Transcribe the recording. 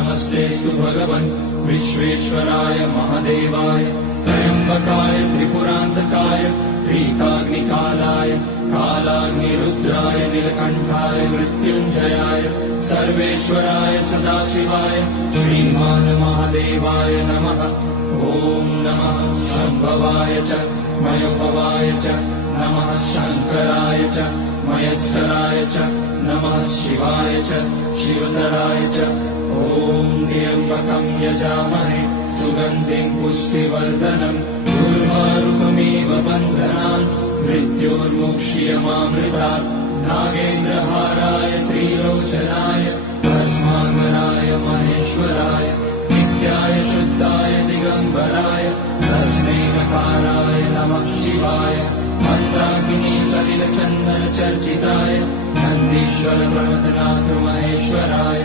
नमस्तेऽस्तु भगवन् विश्वेश्वराय महादेवाय त्र्यम्बकाय त्रिपुरान्तकाय त्रिकाग्निकालाय कालाग्निरुद्राय नीलकण्ठाय मृत्युञ्जयाय सर्वेश्वराय सदाशिवाय श्रीमान् महादेवाय नमः। ॐ नमः शम्भवाय च मयोपवाय च नमः शङ्कराय च मयस्कराय च नमः शिवाय च शिवतराय च। ॐ त्र्यम्बकं यजामहे सुगन्धिं पुष्टिवर्धनम् उर्वारुकमिव बन्धनान् मृत्योर्मुक्ष्यमामृतात्। नागेन्द्रहाराय त्रिलोचनाय भस्माङ्गनाय महेश्वराय नित्याय शुद्धाय दिगम्बराय तस्मै नकाराय नमः शिवाय। मन्दाकिनी सलिलचन्दनचर्चिताय नन्दीश्वर प्रमथनाथ महेश्वराय